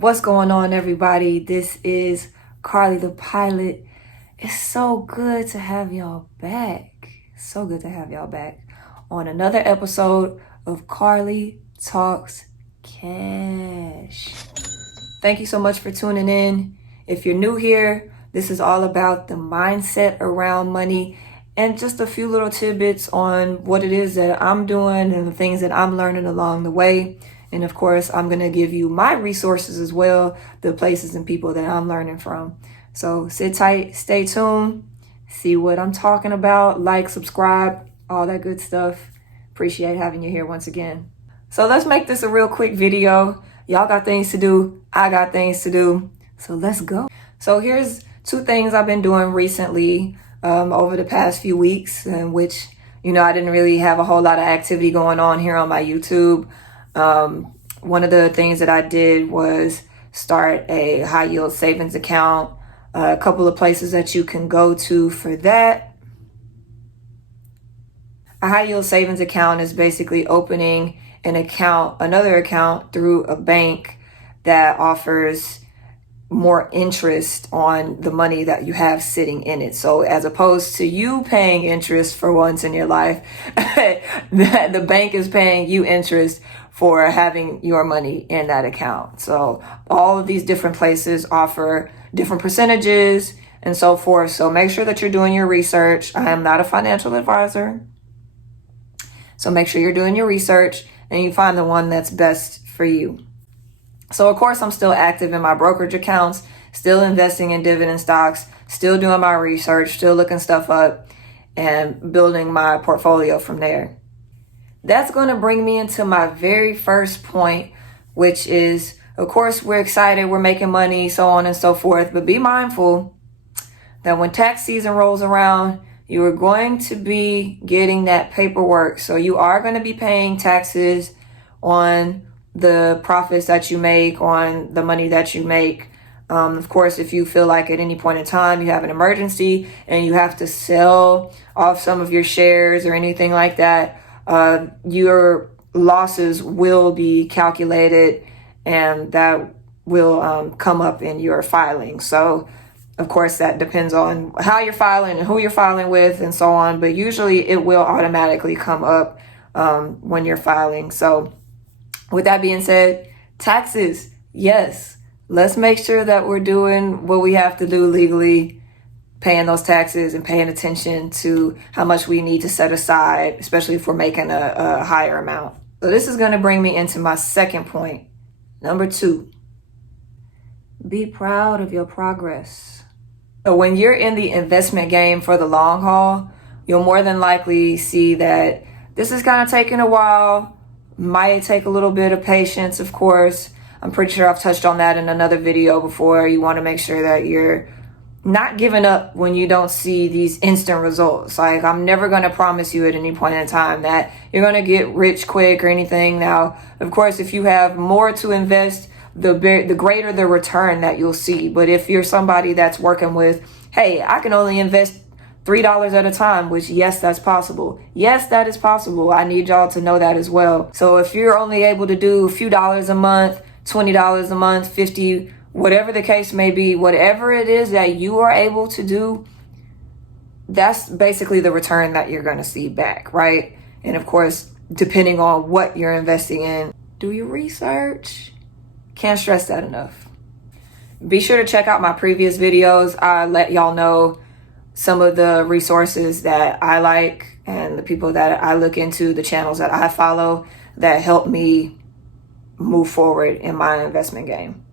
What's going on, everybody? This is Carlie the Pilot. It's so good to have y'all back. So good to have y'all back on another episode of Carlie Talks Cash. Thank you so much for tuning in. If you're new here, this is all about the mindset around money and just a few little tidbits on what it is that I'm doing and the things that I'm learning along the way. And of course, I'm going to give you my resources as well, the places and people that I'm learning from. So sit tight, stay tuned, see what I'm talking about, like, subscribe, all that good stuff. Appreciate having you here once again. So let's make this a real quick video. Y'all got things to do. I got things to do. So let's go. So here's 2 things I've been doing recently over the past few weeks, in which, I didn't really have a whole lot of activity going on here on my YouTube. One of the things that I did was start a high yield savings account. A couple of places that you can go to for that. A high yield savings account is basically opening another account through a bank that offers more interest on the money that you have sitting in it. So as opposed to you paying interest for once in your life, the bank is paying you interest for having your money in that account. So all of these different places offer different percentages and so forth. So make sure that you're doing your research. I am not a financial advisor. So make sure you're doing your research and you find the one that's best for you. So of course, I'm still active in my brokerage accounts, still investing in dividend stocks, still doing my research, still looking stuff up and building my portfolio from there. That's going to bring me into my very first point, which is, of course, we're excited, we're making money, so on and so forth. But be mindful that when tax season rolls around, you are going to be getting that paperwork. So you are going to be paying taxes on the profits that you make, on the money that you make. Of course, if you feel like at any point in time you have an emergency and you have to sell off some of your shares or anything like that, your losses will be calculated and that will come up in your filing. So of course, that depends on how you're filing and who you're filing with and so on. But usually it will automatically come up when you're filing. So with that being said, taxes, yes, let's make sure that we're doing what we have to do legally, paying those taxes and paying attention to how much we need to set aside, especially if we're making a higher amount. So this is going to bring me into my second point. Number 2, be proud of your progress. So when you're in the investment game for the long haul, you'll more than likely see that this is kind of taking a while. Might take a little bit of patience, of course. I'm pretty sure I've touched on that in another video before. You want to make sure that you're not giving up when you don't see these instant results. Like, I'm never going to promise you at any point in time that you're going to get rich quick or anything. Now, of course, if you have more to invest, the greater the return that you'll see. But if you're somebody that's working with, hey, I can only invest $3 at a time, which, yes, that's possible. Yes, that is possible. I need y'all to know that as well. So if you're only able to do a few dollars a month, $20 a month, 50, whatever the case may be, whatever it is that you are able to do, that's basically the return that you're going to see back, right? And of course, depending on what you're investing in, do your research. Can't stress that enough. Be sure to check out my previous videos. I let y'all know some of the resources that I like and the people that I look into, the channels that I follow that help me move forward in my investment game.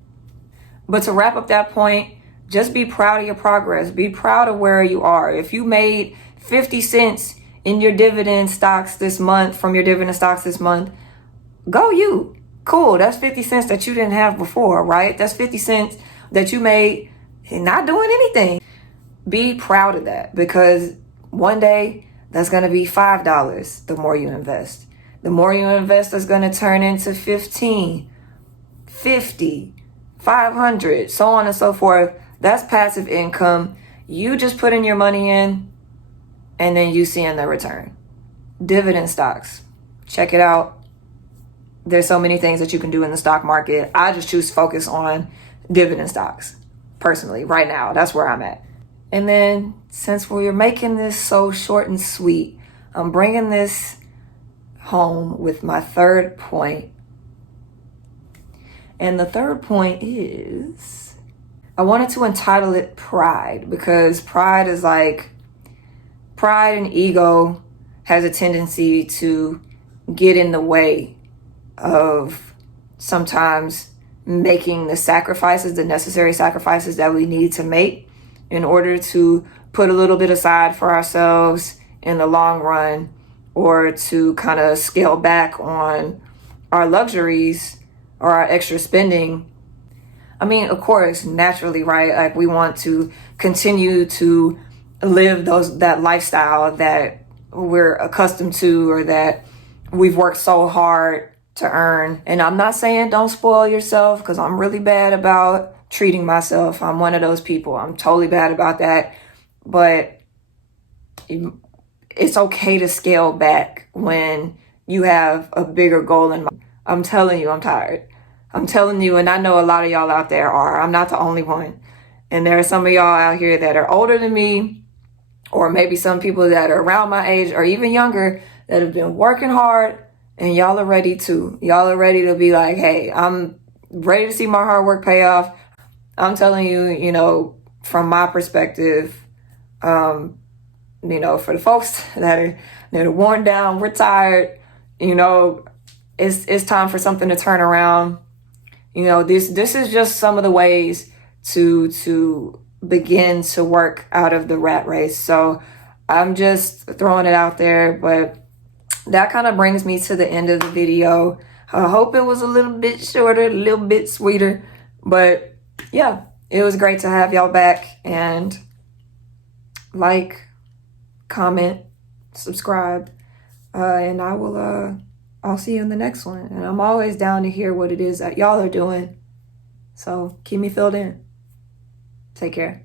But to wrap up that point, just be proud of your progress. Be proud of where you are. If you made 50 cents in your dividend stocks this month, from your dividend stocks this month, go you. Cool. That's 50 cents that you didn't have before, right? That's 50 cents that you made not doing anything. Be proud of that, because one day that's going to be $5 the more you invest. The more you invest, that's going to turn into 15, 50, 500, so on and so forth. That's passive income. You just putting your money in and then you seeing the return. Dividend stocks. Check it out. there's so many things that you can do in the stock market. I just choose to focus on dividend stocks personally right now. That's where I'm at. And then since we're making this so short and sweet, I'm bringing this home with my third point. And the third point is, I wanted to entitle it Pride, because pride and ego has a tendency to get in the way of sometimes making the necessary sacrifices that we need to make in order to put a little bit aside for ourselves in the long run, or to kind of scale back on our luxuries or our extra spending. I mean, of course, naturally, right? Like, we want to continue to live that lifestyle that we're accustomed to, or that we've worked so hard to earn. And I'm not saying don't spoil yourself, because I'm really bad about treating myself. I'm one of those people. I'm totally bad about that. But it's okay to scale back when you have a bigger goal in mind. I'm telling you, I'm tired. I'm telling you, and I know a lot of y'all out there are. I'm not the only one. And there are some of y'all out here that are older than me, or maybe some people that are around my age or even younger, that have been working hard, and y'all are ready to. Y'all are ready to be like, hey, I'm ready to see my hard work pay off. I'm telling you, from my perspective, for the folks that are worn down, we're tired, it's time for something to turn around. This is just some of the ways to begin to work out of the rat race. So I'm just throwing it out there, but that kind of brings me to the end of the video. I hope it was a little bit shorter, a little bit sweeter, but yeah, it was great to have y'all back. And like, comment, subscribe, and I'll see you in the next one. And I'm always down to hear what it is that y'all are doing. So keep me filled in. Take care.